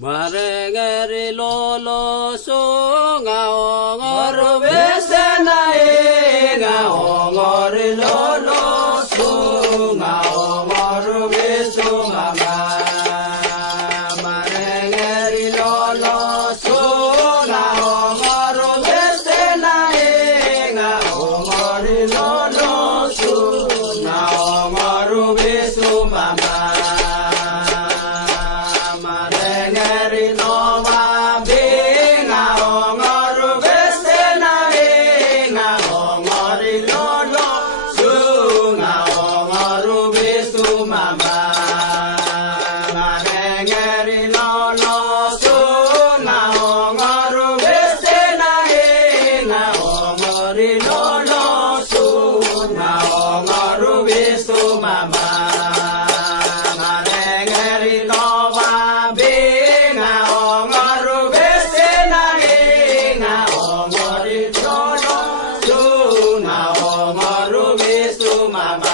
Marengeri lolo sunga ongoro besena inga ongori lolo sunga ongoro besunga ma. Marengeri lolo sunga ongoro besena inga ongori lolo sunga ongoro besunga ma. Mama